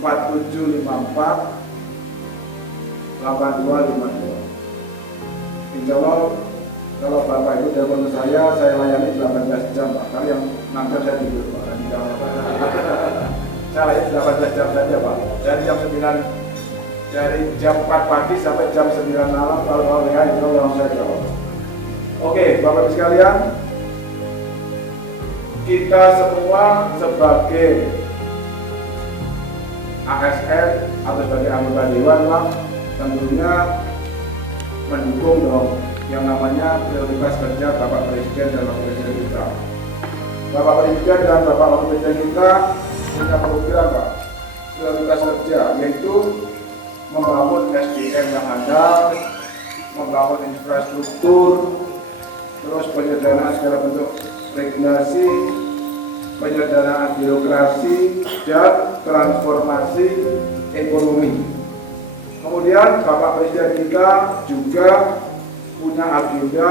4754 8252. Insya Allah kalau Bapak Ibu telepon saya layani 18 jam Pak. Karena yang 6 jam saya tidur Pak. Saya layani 18 jam saja Pak. Dari jam 9, dari jam 4 pagi sampai jam 9 malam. Kalau ya insya Allah saya jawab. Oke Bapak Ibu sekalian, kita semua sebagai ASN atau sebagai anggota dewan Pak, tentunya mendukung dong yang namanya prioritas kerja Bapak Presiden dan Wakil Presiden kita. Bapak Presiden dan Bapak Wakil Presiden kita punya program Pak, prioritas kerja, yaitu membangun SDM yang handal, membangun infrastruktur, terus penyederhanaan segala bentuk regulasi, penyederhanaan birokrasi, dan transformasi ekonomi. Kemudian Bapak Presiden kita juga punya agenda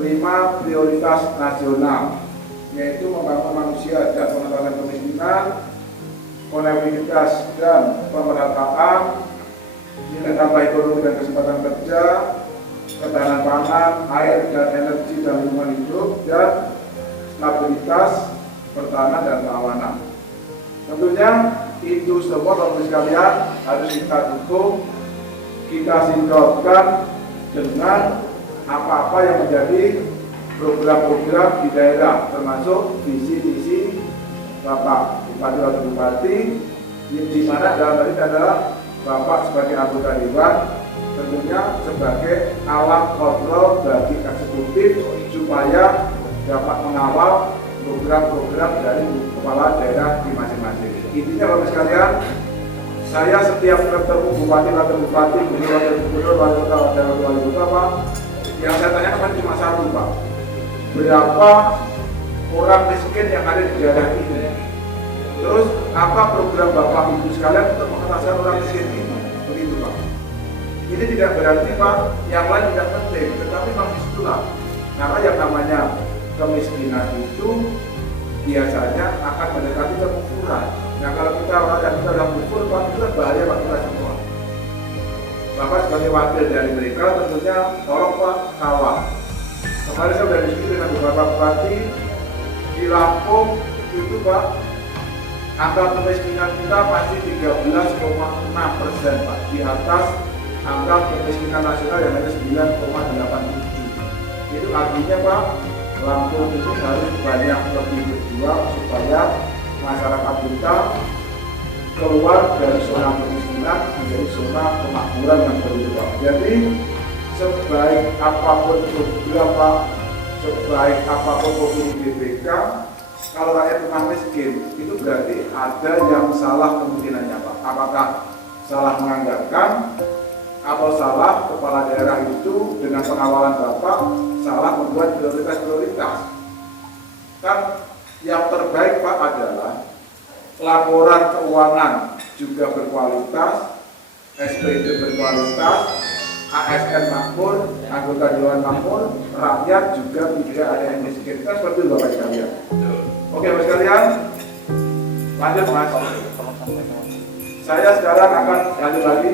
5 prioritas nasional, yaitu membangun manusia dan pengentasan kemiskinan, konektivitas dan pemerataan, nilai tambah ekonomi dan kesempatan kerja, ketahanan pangan, air dan energi dan lingkungan hidup, dan stabilitas pertahanan dan keamanan. Tentunya itu semua Bapak sekalian harus kita dukung, kita sinkronkan dengan apa-apa yang menjadi program-program di daerah, termasuk visi-visi Bapak Bupati Wakil Bupati, di mana dalam hal ini adalah Bapak sebagai anggota dewan, tentunya sebagai alat kontrol bagi eksekutif supaya dapat mengawal program-program dari kepala daerah di masing-masing. Intinya Bapak sekalian, saya setiap ketemu bupati, wakil bupati, gubernur, wali kota, dan wali kota Pak, yang saya tanyakan cuma satu Pak, berapa orang miskin yang ada di daerah ini? Terus apa program Bapak Ibu sekalian untuk mengatasi orang miskin ini? Begitu Pak. Ini tidak berarti Pak yang lain tidak penting, tetapi memang disitulah. Karena yang namanya kemiskinan itu biasanya akan mendekati kekufuran. Nah kalau kita orang yang kita sudah kufur Pak, itu kan bahaya Pak kita semua. Bapak sebagai wakil dari mereka tentunya tolong Pak kawal. Kemarin saya sudah diskusi dengan beberapa bupati di Lampung itu Pak, angka kemiskinan kita masih 13,6% Pak, di atas angka kemiskinan nasional yang hanya 9,87. Itu artinya Pak, Lampung itu harus banyak lebih berjuang supaya masyarakat kita keluar dari zona kemiskinan menjadi zona kemakmuran yang berubah. Jadi sebaik apapun program Pak, sebaik apapun program BPK, kalau rakyat rumah miskin itu berarti ada yang salah kemungkinannya Pak. Apakah salah menganggarkan atau salah kepala daerah itu dengan pengawalan Bapak salah membuat prioritas-prioritas. Kan yang terbaik Pak adalah laporan keuangan juga berkualitas, SPD berkualitas, ASN makmur, anggota dewan makmur, rakyat juga tidak ada yang miskin. Kan seperti itu Bapak sekalian. Oke Bapak sekalian, lanjut Mas. Saya sekarang akan lanjut lagi.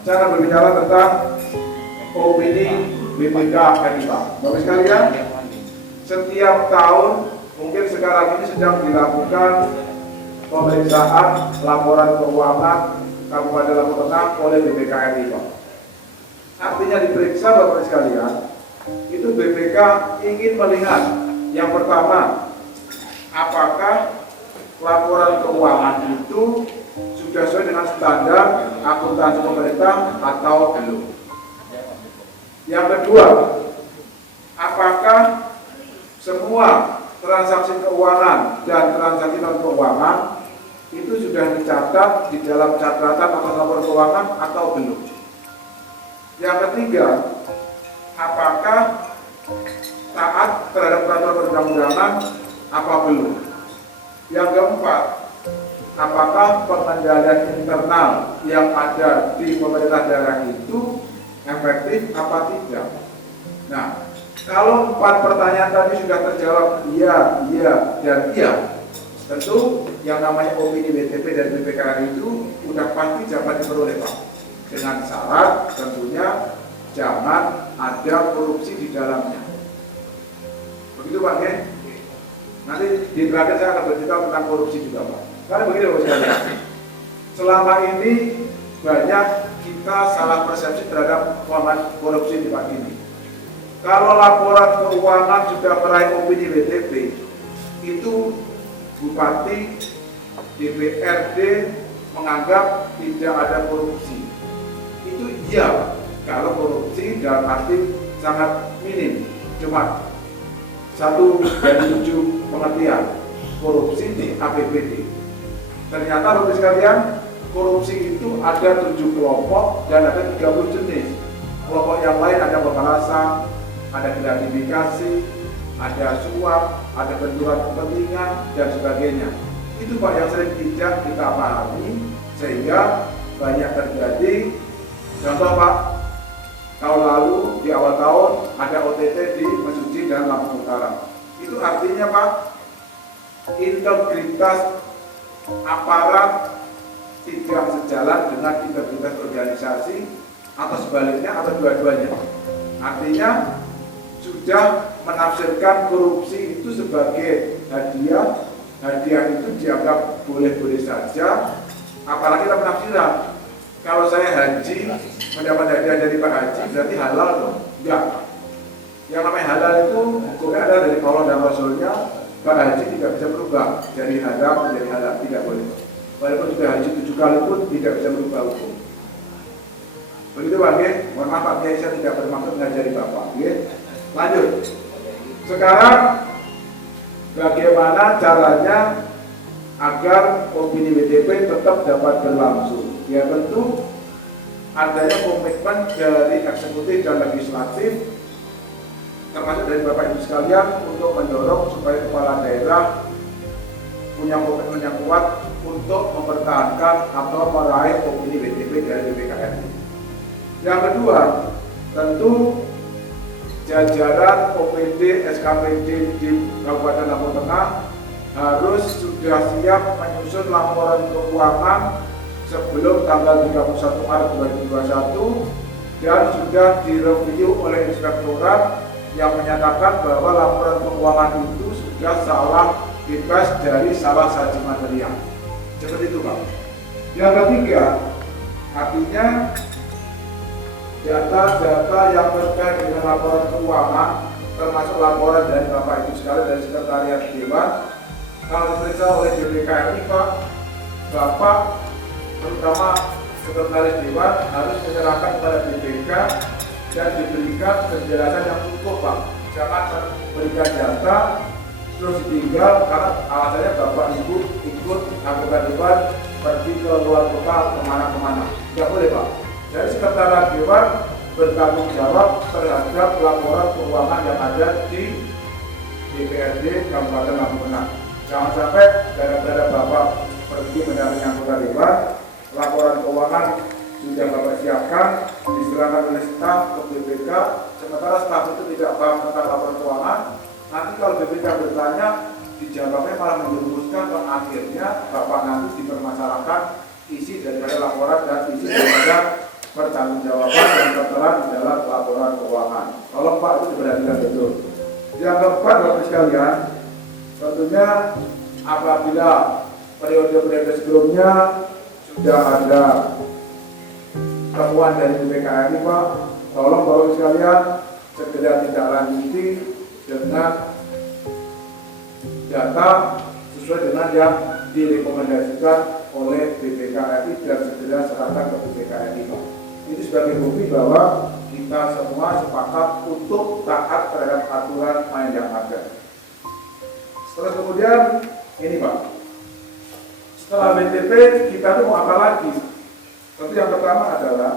Saya akan berbicara tentang opini BPK MIPA. Bapak sekalian, setiap tahun mungkin sekarang ini sedang dilakukan pemeriksaan laporan keuangan Kabupaten Lampung Tengah oleh BPK MIPA. Artinya diperiksa Bapak sekalian, itu BPK ingin melihat yang pertama, apakah laporan keuangan itu sudah sesuai dengan standar akuntansi pemerintah atau belum. Yang kedua, apakah semua transaksi keuangan dan transaksi non keuangan itu sudah dicatat di dalam catatan atau laporan keuangan atau belum. Yang ketiga, apakah taat terhadap peraturan perundang-undangan apa belum. Yang keempat, apakah pengendalian internal yang ada di pemerintah daerah itu efektif apa tidak. Nah, kalau 4 pertanyaan tadi sudah terjawab iya, iya, dan iya, Tentu yang namanya opini BTP dan BPKR itu udah pasti dapat diperoleh Pak, dengan syarat tentunya jangan ada korupsi di dalamnya. Begitu Pak ya? Nanti di belakang saya akan bercerita tentang korupsi juga Pak. Karena begini Bapak sekalian, selama ini banyak kita salah persepsi terhadap korupsi di Pak ini. Kalau laporan keuangan sudah meraih opini BTP, itu Bupati, DPRD menganggap tidak ada korupsi. Itu iya, kalau korupsi dalam arti sangat minim, cuma 1 dari 7 pengertian korupsi di APBD. Ternyata Bapak sekalian, korupsi itu ada 7 kelompok dan ada 30 jenis. Kelompok yang lain ada pemerasan, ada gratifikasi, ada suap, ada benturan kepentingan dan sebagainya. Itu Pak yang sering tidak kita pahami sehingga banyak terjadi. Contoh Pak, tahun lalu di awal tahun ada OTT di Mesuji dan Lampung Utara. Itu artinya Pak, integritas aparat tidak sejalan dengan integritas organisasi atau sebaliknya atau dua-duanya. Artinya sudah menafsirkan korupsi itu sebagai hadiah. Hadiah itu dianggap boleh-boleh saja, apalagi dalam penafsiran. Kalau saya haji mendapat hadiah dari Pak Haji berarti halal dong? Enggak. Yang namanya halal itu hukumnya adalah dari Allah dan Rasulnya. Pak Haji tidak bisa berubah dari haram menjadi halal, tidak boleh. Walaupun sudah haji 7 kali pun tidak bisa berubah hukum. Begitu Pak ya? Mohon maaf Pak Kiai, saya tidak bermaksud mengajari Bapak ya. Lanjut. Sekarang bagaimana caranya agar opini BTP tetap dapat berlangsung? Ya tentu adanya komitmen dari eksekutif dan legislatif, termasuk dari Bapak Ibu sekalian, untuk mendorong supaya kepala daerah punya komitmen yang kuat untuk mempertahankan atau meraih opini BTP dari BPKR. Yang kedua, tentu jajaran OPD, SKPD di Kabupaten Lampung Tengah harus sudah siap menyusun laporan keuangan sebelum tanggal 31 Maret 2021 dan sudah direview oleh inspektorat yang menyatakan bahwa laporan keuangan itu sudah salah bebas dari salah saji material. Seperti itu Pak. Yang ketiga, artinya data-data yang terkait dengan laporan keuangan, termasuk laporan dari Bapak Ibu sekalian dari Sekretariat Dewan, kalau diperiksa oleh BPKR Pak, Bapak terutama Sekretaris Dewan harus menyerahkan kepada BPK dan diberikan penjelasan yang cukup Pak. Jangan memberikan data terus ditinggal karena alasannya Bapak Ibu ikut anggota Dewan pergi ke luar kota kemana-kemana. Tidak boleh Pak. Jadi Sekretariat Dewan bertanggung jawab terhadap laporan keuangan yang ada di DPRD Kabupaten Lampung Tengah. Jangan sampai gara-gara Bapak pergi mendampingi anggota Dewan, laporan keuangan sudah Bapak siapkan, diserahkan oleh staf ke BPK, sementara staf itu tidak paham tentang laporan keuangan. Nanti kalau BPK bertanya, dijawabnya malah menjerumuskan, dan akhirnya Bapak nanti dipermasalahkan isi daripada laporan dan isi daripada pertanggungjawaban yang tertera di dalam laporan keuangan. Tolong Pak itu diperhatikan betul. Yang keempat Bapak sekalian, tentunya apabila periode-periode sebelumnya sudah ada temuan dari BPKR ini Pak, tolong Bapak sekalian segera tindak lanjuti dengan data sesuai dengan yang direkomendasikan oleh BPKRI dan segera serahkan ke BPKRI Pak. Itu sebagai bukti bahwa kita semua sepakat untuk taat terhadap aturan main yang ada. Setelah kemudian ini Pak, setelah BTP kita tuh mau apa lagi? Tentu yang pertama adalah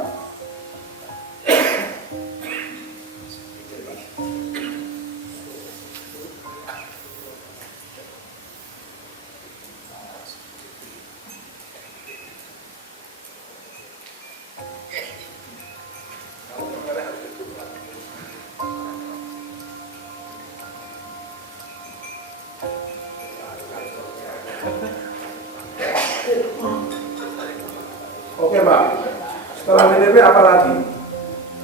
Oke Pak, setelah BTP apa lagi?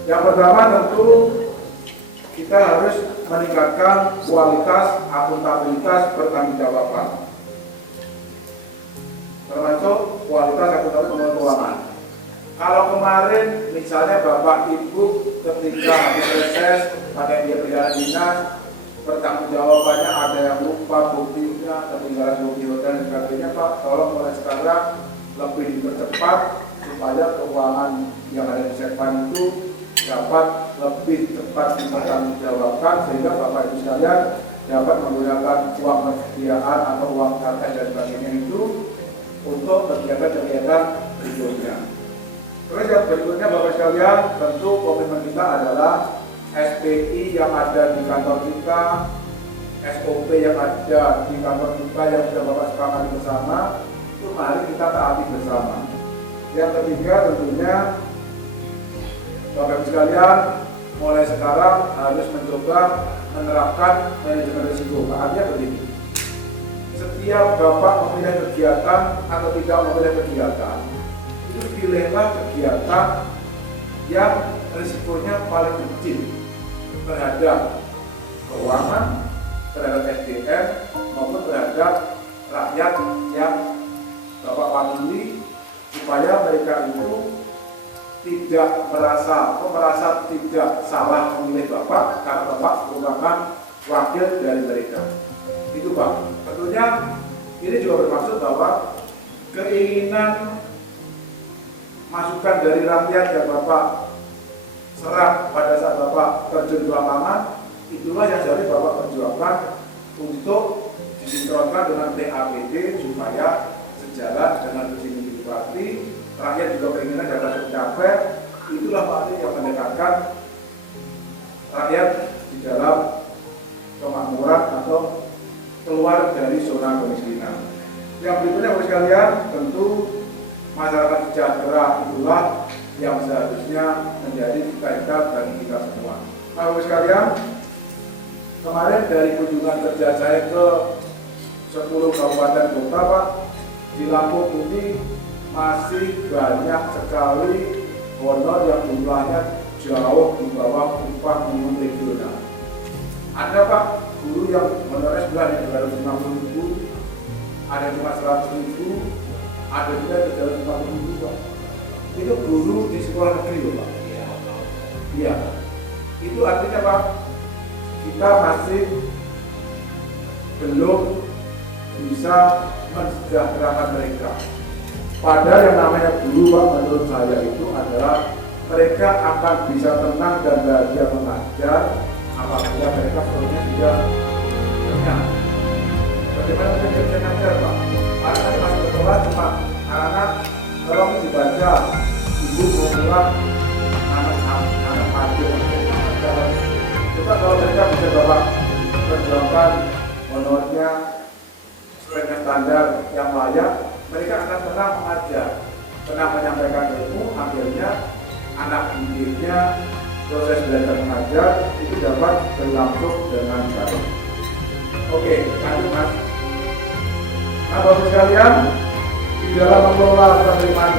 Yang pertama tentu kita harus meningkatkan kualitas akuntabilitas pertanggungjawaban, termasuk kualitas akuntabilitas keuangan. Kalau kemarin misalnya Bapak Ibu ketika habis reses pakai dia berjalan dinas, pertanggungjawabannya ada yang lupa buktinya, ketinggalan bukti hotel dan sebagainya, Pak, tolong mulai sekarang lebih dipercepat supaya keuangan yang ada di Sekpan itu dapat lebih cepat dipertanggungjawabkan sehingga Bapak Ibu sekalian dapat menggunakan uang persediaan atau uang KTS dan sebagainya itu untuk kegiatan-kegiatan berikutnya. Terus yang berikutnya Bapak sekalian, tentu komitmen kita adalah SPI yang ada di kantor kita, SOP yang ada di kantor kita yang sudah Bapak sepakati bersama, itu mari kita taati bersama. Yang ketiga tentunya Bapak Ibu sekalian, mulai sekarang harus mencoba menerapkan manajemen risiko. Artinya begini, setiap Bapak memilih kegiatan atau tidak memilih kegiatan, itu pilihlah kegiatan yang risikonya paling kecil terhadap keuangan, terhadap SDM maupun terhadap rakyat yang Bapak wakili, supaya mereka itu tidak merasa tidak salah memilih Bapak karena Bapak merupakan wakil dari mereka. Itu Pak. Tentunya ini juga bermaksud bahwa keinginan masukan dari rakyat yang Bapak serap pada saat Bapak terjun ke lapangan, itulah yang harus Bapak perjuangkan untuk disinkronkan dengan TAPD supaya sejalan dengan visi misi Bupati. Rakyat juga keinginan dapat tercapai. Itulah pasti yang mendekatkan rakyat di dalam kemakmuran atau keluar dari zona kemiskinan. Yang berikutnya Bapak sekalian, tentu masyarakat sejahtera itulah yang seharusnya menjadi cita-cita bagi kita semua. Bapak sekalian, kemarin dari kunjungan kerja saya ke 10 kabupaten kota Pak, di Lampung ini masih banyak sekali honor yang jumlahnya jauh di bawah upah minimum regional. Ada Pak guru yang honornya sebulan yang 250.000, ada cuma 100.000, ada juga 350.000 Pak. Itu guru di sekolah negeri loh Pak. Iya. Itu artinya Pak, kita masih belum bisa mensejahterakan mereka. Padahal yang namanya guru Pak, menurut saya itu adalah mereka akan bisa tenang dan bahagia mengajar apabila mereka sebenarnya sudah kenyang. Bagaimana mereka bisa mengajar Pak? Karena tadi masuk ke kelas cuma anak-anak tolong dibaca, ibu mengulang anak hadir. Coba kalau mereka bisa Bapak perjuangkan honornya sesuai standar yang layak, mereka akan tenang mengajar, tenang menyampaikan ilmu, akhirnya anak didiknya proses belajar mengajar itu dapat berlangsung dengan baik. Oke, lanjut Mas. Nah Bapak sekalian, di dalam mengelola penerimaan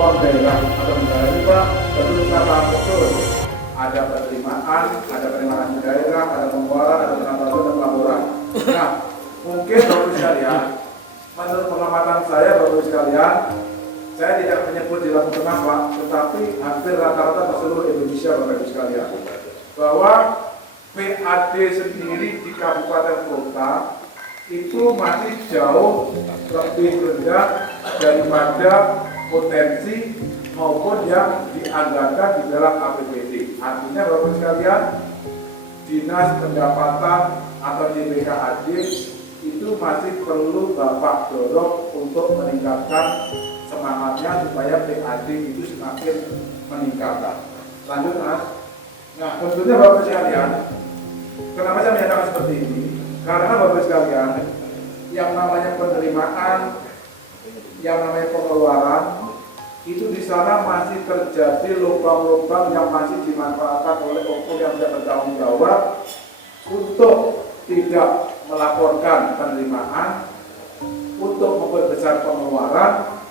uang daerah atau negara ini Pak, tentu kita paham betul. Ada penerimaan daerah, ada pengeluaran, ada transaksi dan pelaporan. Nah, mungkin Bapak sekalian, menurut pengamatan saya Bapak sekalian, saya tidak menyebut di Lampung Tengah Pak, tetapi hampir rata-rata di seluruh Indonesia Bapak sekalian, bahwa PAD sendiri di kabupaten kota itu masih jauh lebih rendah daripada potensi maupun yang dianggarkan di dalam APBD. Artinya Bapak sekalian, Dinas Pendapatan atau DPKAD itu masih perlu Bapak dorong untuk meningkatkan semangatnya supaya PAD itu semakin meningkat. Lanjut Mas. Nah tentunya Bapak sekalian, kenapa saya menyatakan seperti ini? Karena Bapak sekalian, yang namanya penerimaan, yang namanya pengeluaran, itu di sana masih terjadi lubang-lubang yang masih dimanfaatkan oleh oknum yang tidak bertanggung jawab untuk tidak melaporkan penerimaan, untuk memperbesar pengeluaran,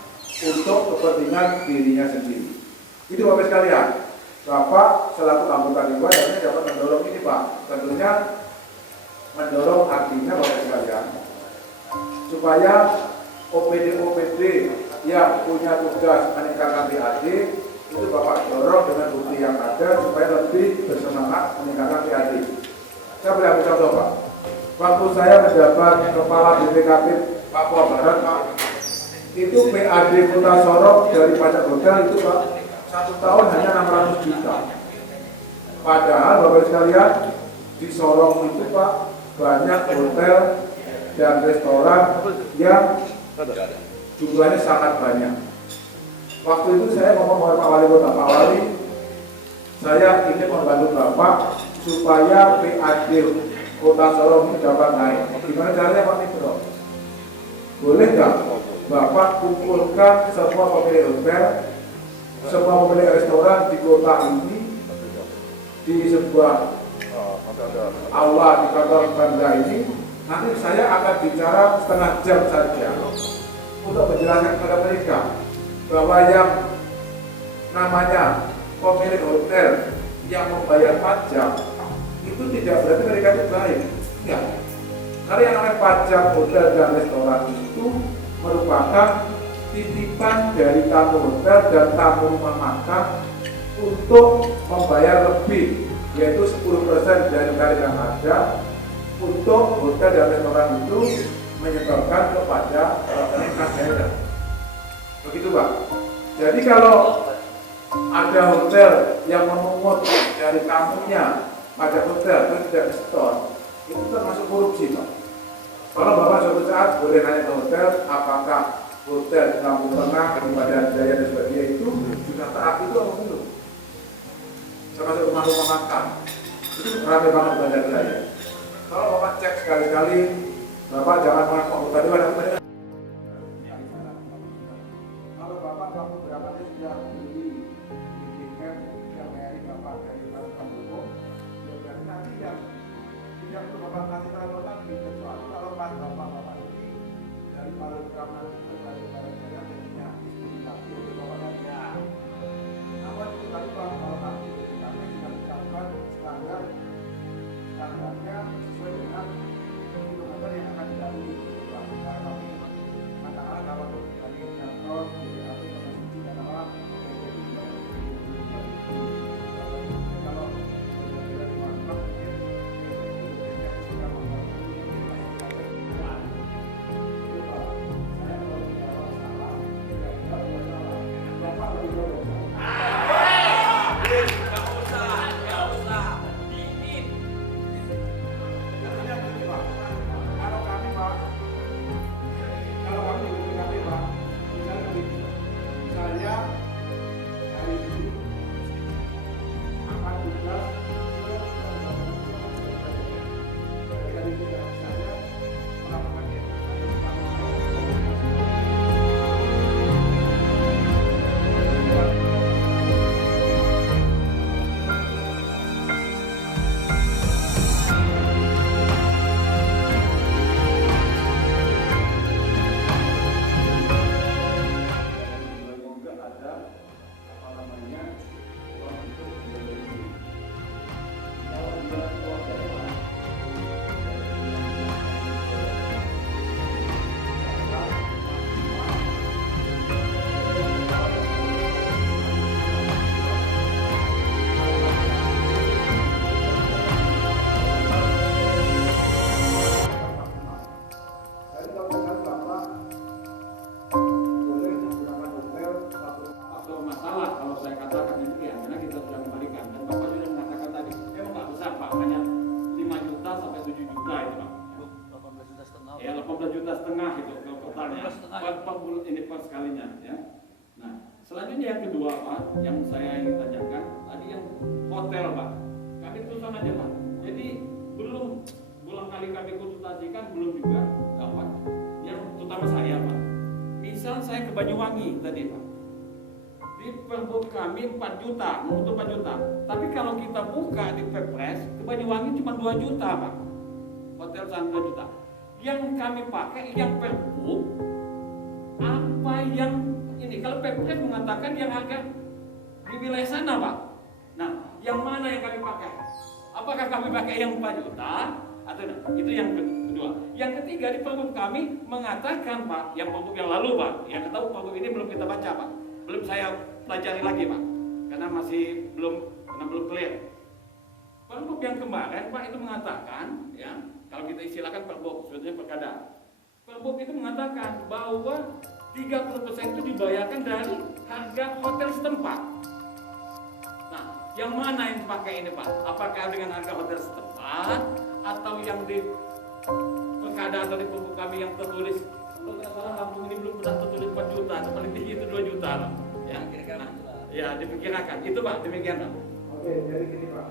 untuk kepentingan dirinya sendiri. Itu Bapak sekalian. Bapak selaku anggota dewan harusnya dapat mendorong ini Pak. Tentunya mendorong artinya Bapak sekalian supaya OPD-OPD yang punya tugas meningkatkan PAD itu Bapak dorong dengan bukti yang ada supaya lebih bersemangat meningkatkan PAD. Saya boleh ambil contoh Pak. Waktu saya menjabat kepala BPKP Papua Barat Pak, itu PAD Kota Sorong dari pajak hotel itu Pak 1 tahun hanya 600 juta. Padahal Bapak sekalian di Sorong itu Pak banyak hotel dan restoran yang jumlahnya sangat banyak. Waktu itu saya ngomong dengan Pak Wali Kota, Pak Wali, saya ingin membantu Bapak supaya PAD Kota Sorong ini dapat naik. Gimana caranya Pak Nibro? Boleh nggak Bapak kumpulkan semua pemilik hotel, semua pemilik restoran di kota ini di sebuah aula di kantor Banda ini. Nanti saya akan bicara setengah jam saja untuk menjelaskan kepada mereka bahwa yang namanya pemilik hotel yang membayar pajak itu tidak berarti mereka itu baik. Ya. Karena yang namanya pajak hotel dan restoran itu merupakan titipan dari tamu hotel dan tamu rumah makan untuk membayar lebih, yaitu 10% dari tarif yang ada untuk hotel dan restoran itu menyebabkan kepada kenaikan harga. Begitu Pak. Jadi kalau ada hotel yang memungut dari tamunya pajak hotel itu tidak disetor, itu termasuk korupsi Pak. Kalau Bapak suatu saat boleh nanya ke hotel, apakah hotel di Lampung Tengah, di Medan Jaya dan sebagainya itu sudah taat itu atau belum? Termasuk rumah-rumah makan, itu ramai banget bandar saya. Kalau Bapak cek sekali-kali, Bapak jangan mengaku anggota dewan. Kalau Bapak waktu berangkatnya sudah beli tiket yang dari Bapak dari Kampung, ya berarti nanti yang perlu Bapak kasih tahu lagi, kecuali kalau pas Bapak ini dari Palu Kramat ke Badan Jaya jadinya disponibilasi itu Bapaknya ya. Namun itu tadi kalau nanti kami sudah menetapkan standarnya sesuai dengan kilometer yang akan dilalui. Karena kami katakanlah kalau dari kantor dari atau provinsi katakanlah kalau dari mana ya 18,5 juta itu totalnya ini per sekalinya ya. Nah selanjutnya yang kedua Pak, yang saya ingin tanyakan tadi yang hotel Pak, kami teruskan aja Pak. Jadi belum ulang kali kami konsultasikan belum juga dapat yang terutama saya Pak. Misal saya ke Banyuwangi tadi Pak, di perbuk kami 4 juta, untuk 4 juta. Tapi kalau kita buka di Perpres ke Banyuwangi cuma 2 juta Pak, hotel sampai 2 juta. Yang kami pakai yang Perpuk apa yang ini kalau Pemkes mengatakan yang agak di wilayah sana, Pak. Nah, yang mana yang kami pakai? Apakah kami pakai yang 4 juta atau itu yang kedua? Yang ketiga di Pergub kami mengatakan, Pak, yang Pergub yang lalu, Pak, yang tahu Pergub ini belum kita baca, Pak, belum saya pelajari lagi, Pak, karena belum clear. Pergub yang kemarin, Pak, itu mengatakan, ya, kalau kita istilahkan Pergub, sebetulnya perkada. Pergub itu mengatakan bahwa 30% itu dibayarkan dari harga hotel setempat. Nah, yang mana yang dipakai ini, Pak? Apakah dengan harga hotel setempat atau yang di perkada atau di Pergub kami yang tertulis, kalau tidak salah Lampung ini belum pernah tertulis 4 juta, atau paling tinggi itu 2 juta, Pak. Ya, kira-kira. Ya, dipikirkan. Itu, Pak, demikian, Pak. Oke, jadi gini, Pak.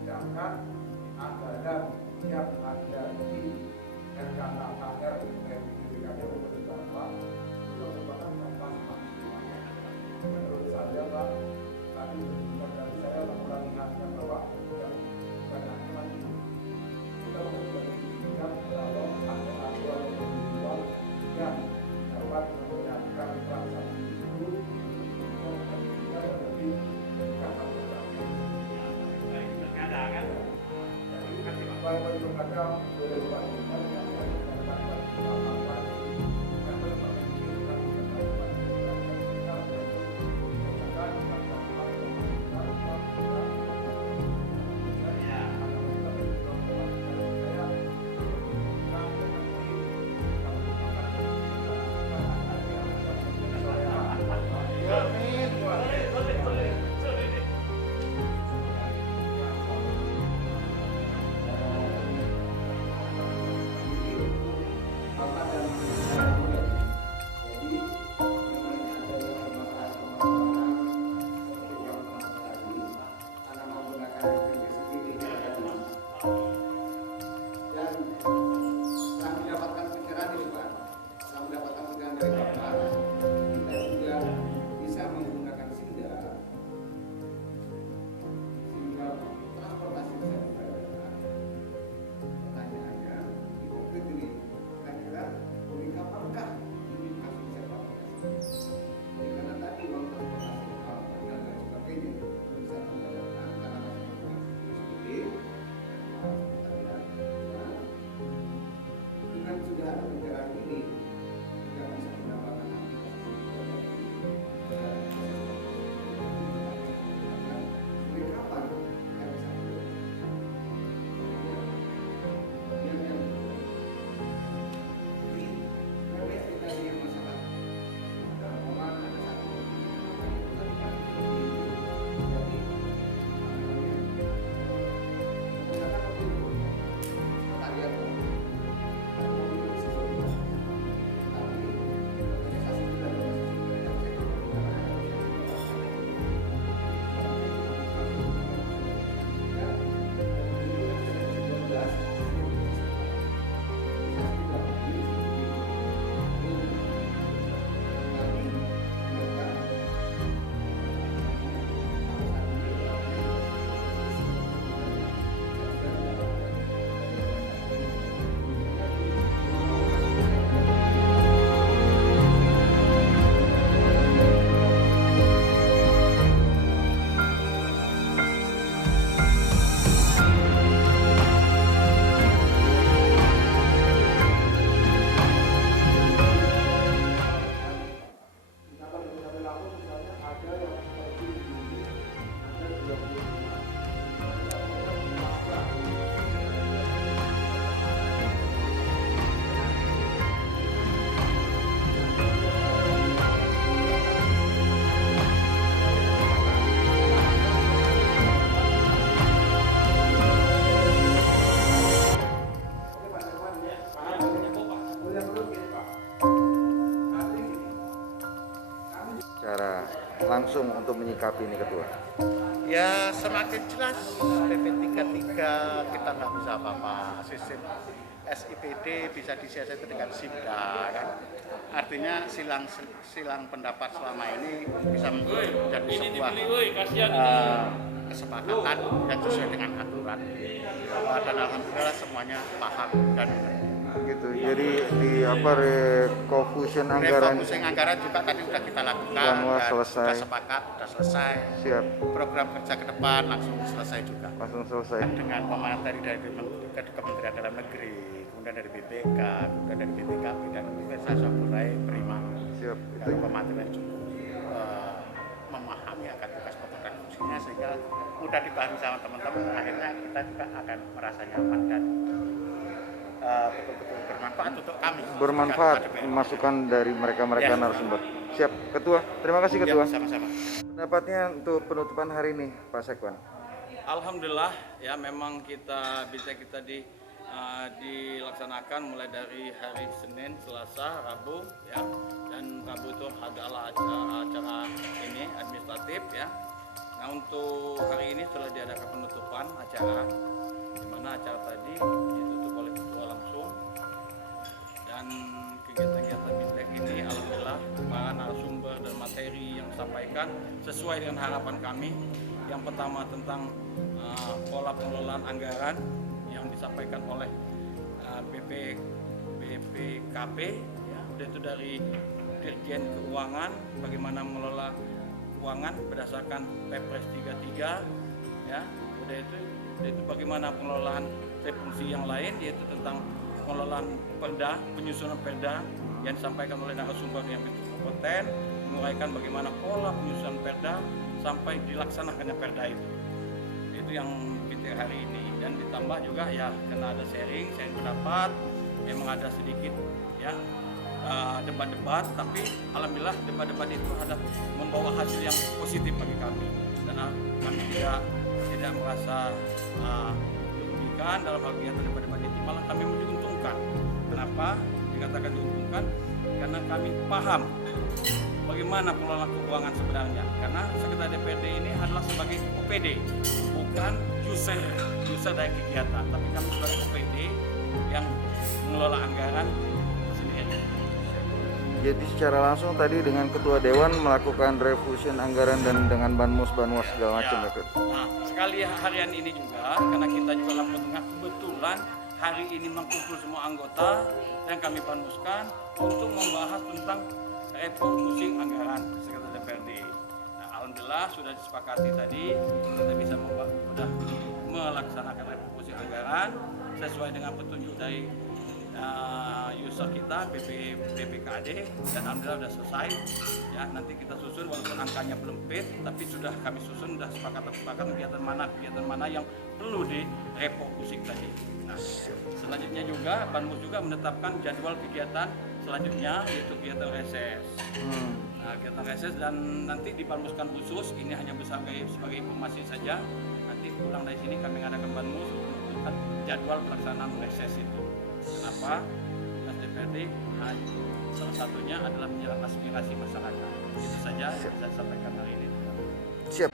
Sedangkan anggaran yang ada di RKKR BPKB beberapa itu merupakan dampak maksimalnya. Menurut saya, Pak, tadi dari saya melihatnya bahwa yang bukan hanya kita memperhatikan kalau ada aturan individual yang dapat menyiapkan transaksi itu untuk kita lebih kata kan? Jadi kalau berkata boleh dilakukan yang menggunakan kata-kata yang berpengaruh Cara langsung untuk menyikapi ini, Ketua? Ya semakin jelas PP 33 kita nggak bisa apa-apa, sistem SIPD bisa disiasati dengan SIPDA kan. Artinya silang pendapat selama ini bisa menjadi sebuah kesepakatan yang sesuai dengan aturan. Dan alhamdulillah semuanya paham dan gitu. Jadi di refocusing anggaran juga tadi sudah kita lakukan dan selesai. Sudah sepakat, sudah selesai. Siap. Program kerja ke depan langsung selesai juga. Langsung selesai. Dengan pemateri dari Kementerian Dalam Negeri, kemudian dari BPK, kemudian dari BPKP dan Universitas Saburai Prima. Siap. Itu pemateri yang cukup memahami akan tugas pokok dan fungsinya sehingga mudah dipahami sama teman-teman. Akhirnya kita juga akan merasa nyaman dan betul-betul bermanfaat untuk kami. Bermanfaat masukan dari mereka-mereka narasumber. Siap, Ketua. Terima kasih Ketua. Ya, sama-sama. Pendapatnya untuk penutupan hari ini, Pak Sekwan. Alhamdulillah ya, memang kita dilaksanakan mulai dari hari Senin, Selasa, Rabu ya, dan Rabu itu adalah acara ini administratif ya. Nah, untuk hari ini telah diadakan penutupan acara, di mana acara tadi ditutup oleh ketua langsung, dan kegiatan-kegiatan BIMTEK ini alhamdulillah para narasumber dan materi yang disampaikan sesuai dengan harapan kami. Yang pertama tentang pola pengelolaan anggaran yang disampaikan oleh BPKP ya, udah itu dari Dirjen Keuangan, bagaimana mengelola keuangan berdasarkan Perpres 33 ya, udah itu bagaimana pengelolaan fungsi yang lain, yaitu tentang pengelolaan perda, penyusunan perda yang disampaikan oleh narasumber yang betul kompeten, menguraikan bagaimana pola penyusunan perda sampai dilaksanakannya perda itu yang kita hari ini. Dan ditambah juga ya karena ada sharing pendapat, memang ada sedikit ya debat-debat, tapi alhamdulillah debat-debat itu ada membawa hasil yang positif bagi kami, dan kami tidak merasa dirugikan dalam hal kegiatan debat-debat itu, malah kami diuntungkan. Kenapa dikatakan diuntungkan? Karena kami paham bagaimana pengelolaan keuangan sebenarnya, karena Sekretariat DPRD ini adalah sebagai OPD, bukan user dari kegiatan, tapi kami sebagai OPD yang mengelola anggaran sendiri. Jadi secara langsung tadi dengan Ketua Dewan melakukan refusion anggaran dan dengan banmus segala macam ya. Nah, sekali harian ini juga, karena kita juga dalam tengah kebetulan hari ini mengkumpul semua anggota yang kami banmuskan untuk membahas tentang refocusing anggaran Sekretariat DPRD. Nah, alhamdulillah sudah disepakati tadi, kita bisa sudah melaksanakan refocusing anggaran sesuai dengan petunjuk dari user kita BPKAD, dan alhamdulillah sudah selesai ya. Nanti kita susun, walaupun angkanya belum fit, tapi sudah kami susun, sudah sepakat kegiatan mana yang perlu di refocusing tadi. Nah, selanjutnya juga Banmus juga menetapkan jadwal kegiatan selanjutnya, yaitu kegiatan reses. Nah, kegiatan reses, dan nanti dibanmuskan khusus, ini hanya sebagai informasi saja. Nanti pulang dari sini kami mengadakan Banmus untuk jadwal pelaksanaan reses itu. Kenapa? Tugas DPRD salah satunya adalah menyerap aspirasi masyarakat. Itu saja yang saya sampaikan hari ini. Siap.